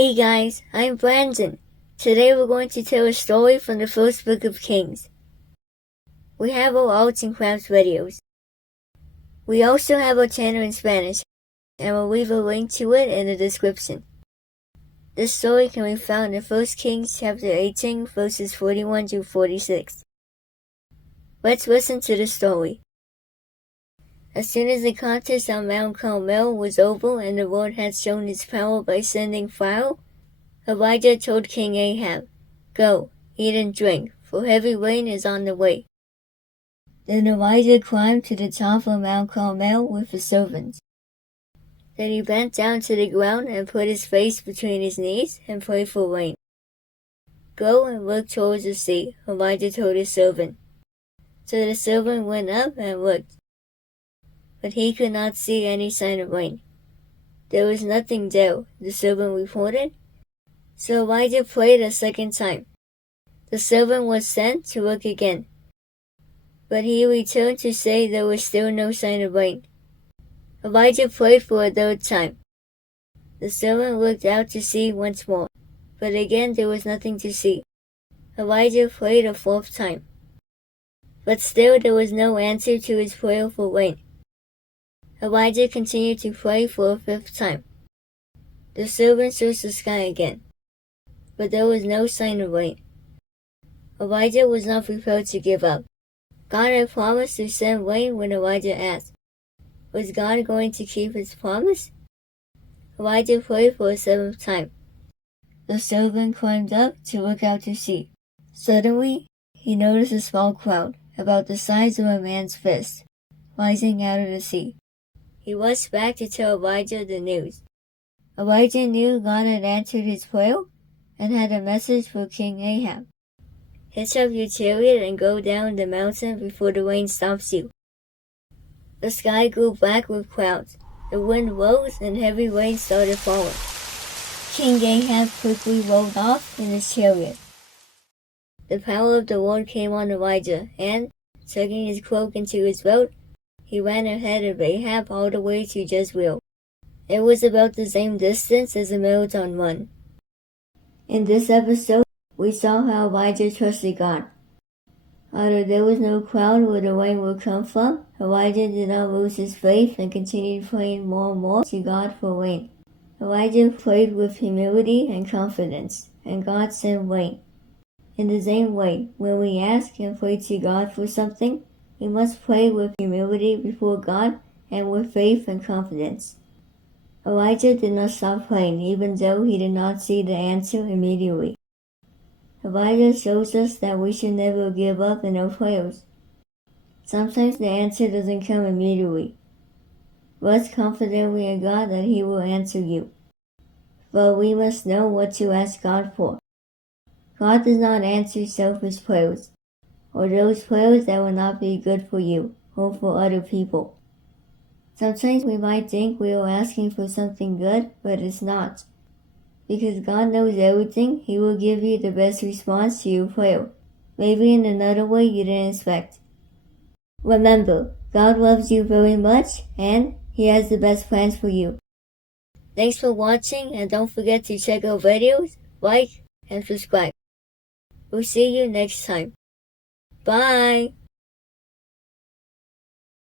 Hey guys, I'm Brandon. Today we're going to tell a story from the first book of Kings. We have our arts and crafts videos. We also have our channel in Spanish, and we'll leave a link to it in the description. This story can be found in 1 Kings chapter 18 verses 41 to 46. Let's listen to the story. As soon as the contest on Mount Carmel was over and the Lord had shown his power by sending fire, Elijah told King Ahab, "Go, eat and drink, for heavy rain is on the way." Then Elijah climbed to the top of Mount Carmel with his servants. Then he bent down to the ground and put his face between his knees and prayed for rain. "Go and look towards the sea," Elijah told his servant. So the servant went up and looked, but he could not see any sign of rain. "There was nothing there," the servant reported. So Elijah prayed a second time. The servant was sent to look again, but he returned to say there was still no sign of rain. Elijah prayed for a third time. The servant looked out to sea once more, but again there was nothing to see. Elijah prayed a fourth time, but still there was no answer to his prayer for rain. Elijah continued to pray for a fifth time. The servant searched the sky again, but there was no sign of rain. Elijah was not prepared to give up. God had promised to send rain when Elijah asked. Was God going to keep his promise? Elijah prayed for a seventh time. The servant climbed up to look out to sea. Suddenly, he noticed a small cloud, about the size of a man's fist, rising out of the sea. He rushed back to tell Elijah the news. Elijah knew God had answered his prayer and had a message for King Ahab. "Hitch up your chariot and go down the mountain before the rain stops you." The sky grew black with clouds. The wind rose and heavy rain started falling. King Ahab quickly rode off in his chariot. The power of the Lord came on Elijah, and, tucking his cloak into his belt, he ran ahead of Ahab all the way to Jezreel. It was about the same distance as a marathon run. In this episode, we saw how Elijah trusted God. Although there was no cloud where the rain would come from, Elijah did not lose his faith and continued praying more and more to God for rain. Elijah prayed with humility and confidence, and God sent rain. In the same way, when we ask and pray to God for something, we must pray with humility before God and with faith and confidence. Elijah did not stop praying even though he did not see the answer immediately. Elijah shows us that we should never give up in our prayers. Sometimes the answer doesn't come immediately. Rest confidently in God that He will answer you. But we must know what to ask God for. God does not answer selfish prayers, or those prayers that will not be good for you or for other people. Sometimes we might think we are asking for something good, but it's not. Because God knows everything, He will give you the best response to your prayer, maybe in another way you didn't expect. Remember, God loves you very much, and He has the best plans for you. Thanks for watching, and don't forget to check our videos, like, and subscribe. We'll see you next time. Bye!